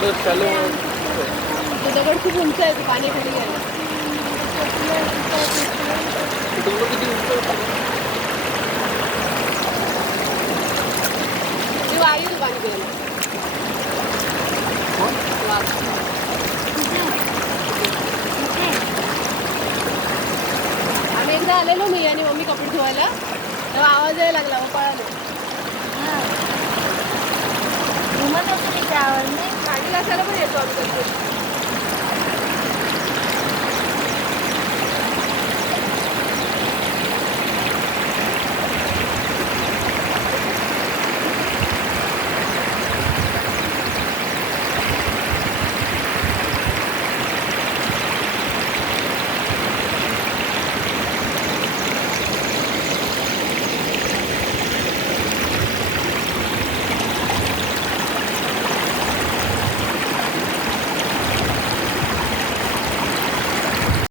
थोडं चालू दगड खूप उंच आहे ते पाणी खाली गेलं तिकडून किती उंच होतं? ते वाळी दुकान केलं आम्ही एकदा आलेलो मी आणि मम्मी कपडे धुवायला. तेव्हा आवाज यायला लागला मग पळालो. घुमत इथे आवाज नाही? Thank you.